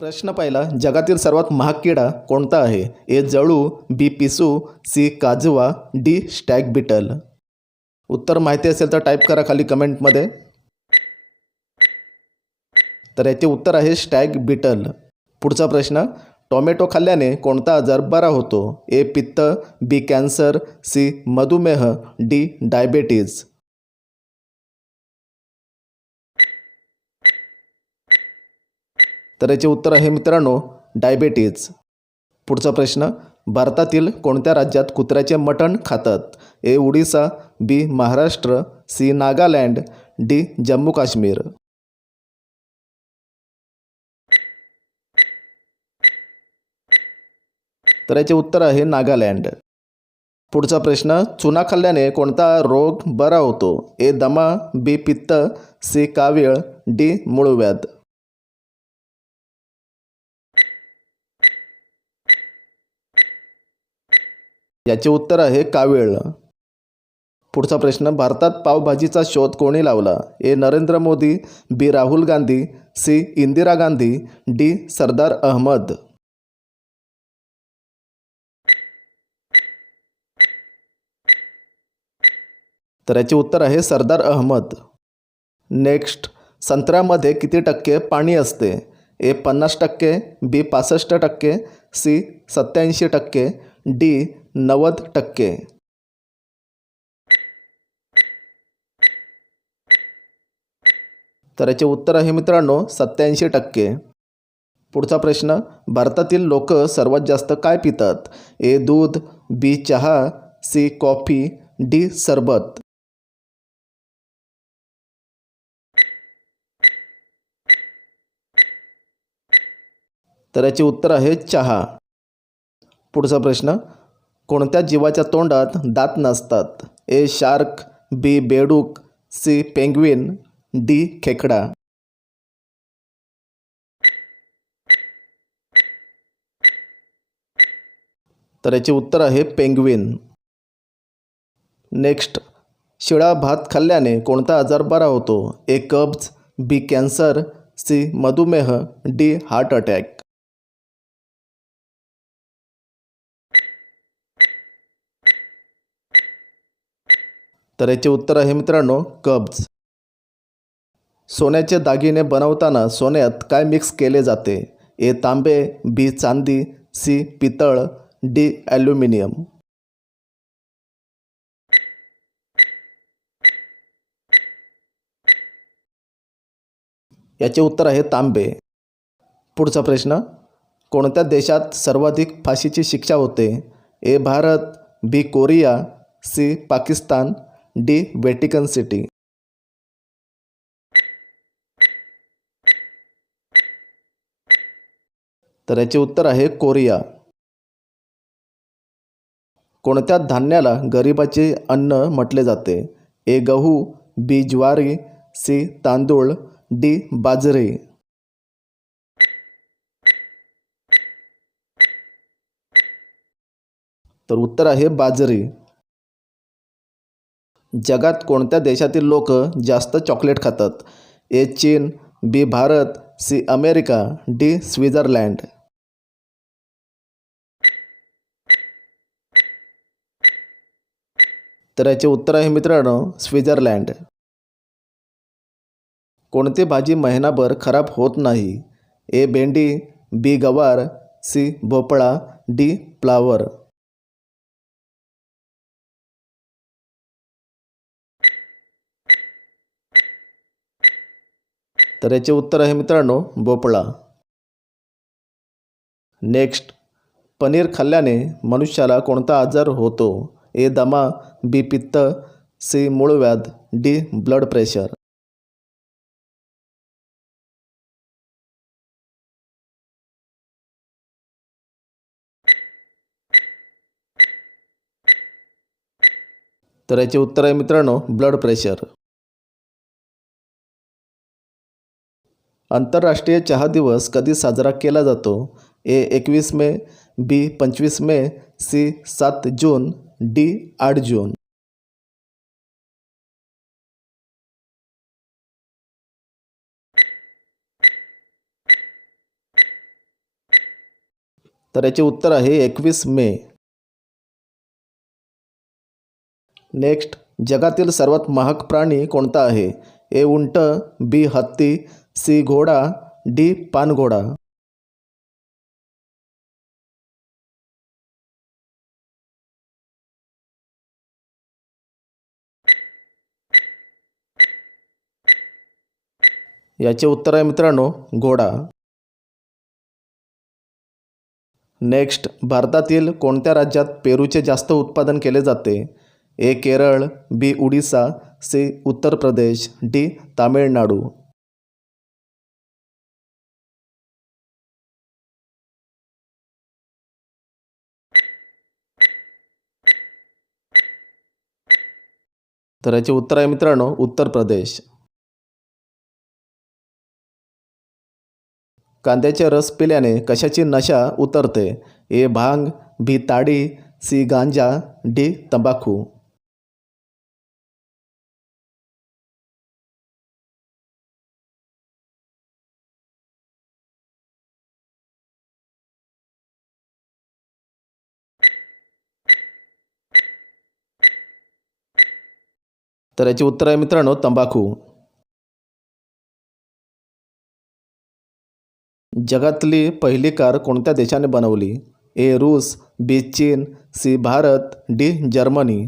प्रश्न पहिला, जगातील सर्वात महाग किडा कोणता आहे? ए जळू, बी पिसू, सी काजवा, डी स्टॅग बिटल. उत्तर माहिती असेल तर टाईप करा खाली कमेंटमध्ये. तर याचे उत्तर आहे स्टॅग बिटल. पुढचा प्रश्न, टोमॅटो खाल्ल्याने कोणता आजार बरा होतो? ए पित्त, बी कॅन्सर, सी मधुमेह, डी डायबेटीज. तर याचे उत्तर आहे मित्रांनो डायबेटीज. पुढचा प्रश्न, भारतातील कोणत्या राज्यात कुत्र्याचे मटण खातात? ए उडीसा, बी महाराष्ट्र, सी नागालँड, डी जम्मू काश्मीर. तर याचे उत्तर आहे नागालँड. पुढचा प्रश्न, चुना खाल्ल्याने कोणता रोग बरा होतो? ए दमा, बी पित्त, सी कावीळ, डी मूळव्याध. याचे उत्तर आहे कावीळ. पुढचा प्रश्न, भारतात पावभाजीचा शोध कोणी लावला? ए नरेंद्र मोदी, बी राहुल गांधी, सी इंदिरा गांधी, डी सरदार अहमद. तर याचे उत्तर आहे सरदार अहमद. नेक्स्ट, संत्र्यामध्ये किती टक्के पाणी असते? ए 50%, बी 65%, सी 87%, डी 90%. तर याचे उत्तर आहे मित्रांनो 87%. पुढचा प्रश्न, भारतातील लोक सर्वात जास्त काय पितात? ए दूध, बी चहा, सी कॉफी, डी सरबत. तर याचे उत्तर आहे चहा. पुढचा प्रश्न, कोणत्या जीवाच्या तोंडात दात नसतात? ए शार्क, बी बेडूक, सी पेंग्विन, डी खेकडा. तर याचे उत्तर आहे पेंग्विन. नेक्स्ट, शिळा भात खाल्ल्याने कोणता आजार बरा होतो? ए कब्ज, बी कॅन्सर, सी मधुमेह, डी हार्ट अटॅक. तर याचे उत्तर आहे मित्रांनो कब्ज. सोन्याचे दागिने बनवताना सोन्यात काय मिक्स केले जाते? ए तांबे, बी चांदी, सी पितळ, डी ॲल्युमिनियम. याचे उत्तर आहे तांबे. पुढचा प्रश्न, कोणत्या देशात सर्वाधिक फाशीची शिक्षा होते? A Bharat, B Korea, C Pakistan, D Vatican City. तर याचे उत्तर आहे कोरिया. कोणत्या धान्याला गरिबाचे अन्न म्हटले जाते? ए गहू, बी ज्वारी, सी तांदूळ, डी बाजरी. तर उत्तर आहे बाजरी. जगात कोणत्या देशातील लोक जास्त चॉकलेट खातात? ए चीन, B Bharat, C America, D Switzerland. तर याचे उत्तर आहे मित्रांनो स्वित्झर्लंड. कोणती भाजी महिनाभर खराब होत नाही? ए भेंडी, बी गवार, सी भोपळा, डी फ्लावर. तर याचे उत्तर आहे मित्रांनो भोपळा. नेक्स्ट, पनीर खाल्ल्याने मनुष्याला कोणता आजार होतो? ए दमा, बी पित्त, सी मूळव्याध, डी ब्लड प्रेशर. तर याचे उत्तर आहे मित्रांनो ब्लड प्रेशर. आंतरराष्ट्रीय चहा दिवस कधी साजरा केला जातो? ए 21 मे, बी 25 मे, सी 7 जून, डी 8 जून. तर याचे उत्तर आहे 21 मे. नेक्स्ट, जगातील सर्वात महाग प्राणी कोणता आहे? ए उंट, बी हत्ती, सी घोडा, डी पानघोडा. याचे उत्तर आहे मित्रांनो घोडा. नेक्स्ट, भारतातील कोणत्या राज्यात पेरूचे जास्त उत्पादन केले जाते? ए केरळ, बी उडीसा, सी उत्तर प्रदेश, डी तामिळनाडू. तर याचे उत्तर आहे मित्रांनो उत्तर प्रदेश. कांद्याचे रस पिल्याने कशाची नशा उतरते? ए भांग, बी ताडी, सी गांजा, डी तंबाखू. तर याचे उत्तर आहे मित्रांनो तंबाखू. जगातली पहिली कार कोणत्या देशाने बनवली? ए रूस, बी चीन, सी भारत, डी जर्मनी.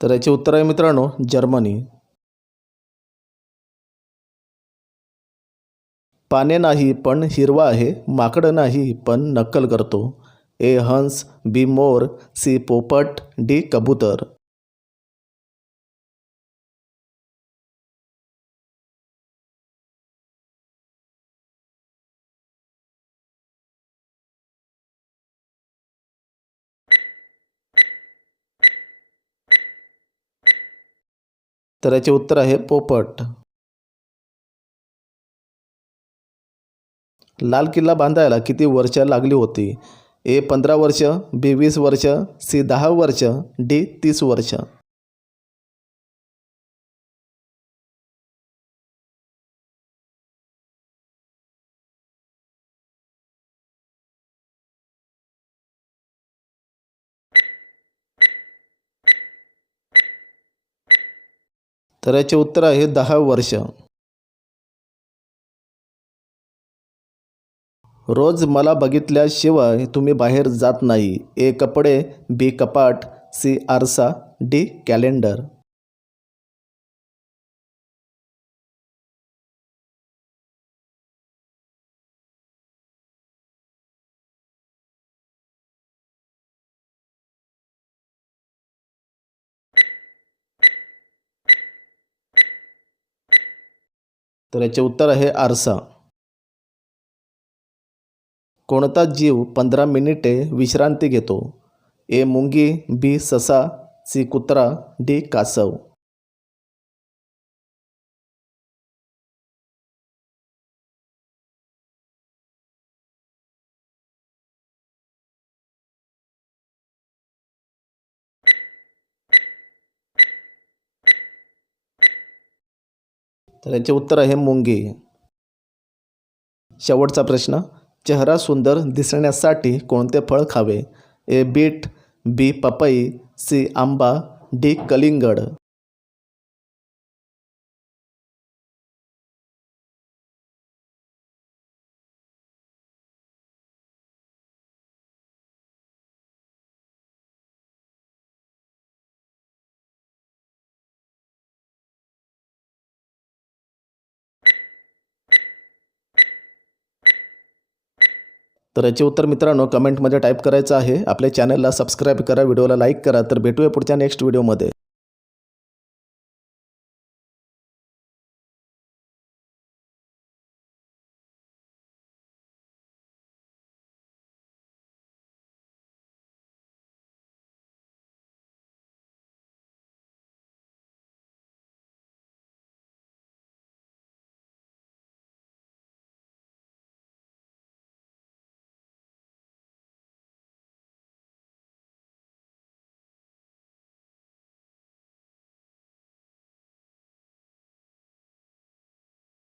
तर याचे उत्तर आहे मित्रांनो जर्मनी. पाने नाही पण हिरवा आहे, माकडं नाही पण नक्कल करतो. ए हंस, बी मोर, सी पोपट, डी कबूतर. तर याचे उत्तर आहे पोपट. लाल किल्ला बांधायला किती वर्ष लागली होती? ए 15 वर्ष, बी 20 वर्ष, सी 10 वर्ष, डी 30 वर्ष. तर याचे उत्तर आहे 10 वर्ष. रोज मला बघितल्याशिवाय तुम्ही बाहेर जात नाही. ए कपडे, बी कपाट, सी आरसा, डी कॅलेंडर. तर याचे उत्तर आहे आरसा. कोणता जीव 15 मिनिटे विश्रांती घेतो? ए मुंगी, बी ससा, सी कुत्रा, डी कासव. तर याचे उत्तर आहे मुंगी. शेवटचा प्रश्न, चेहरा सुंदर दिसण्यासाठी कोणते फळ खावे? ए बीट, बी पपई, सी आंबा, डी कलिंगड. तर याचे उत्तर मित्रांनो कमेंटमध्ये टाईप करायचं आहे. आपल्या चॅनलला सबस्क्राईब करा, व्हिडिओला लाईक करा. तर भेटूया पुढच्या नेक्स्ट व्हिडिओमध्ये.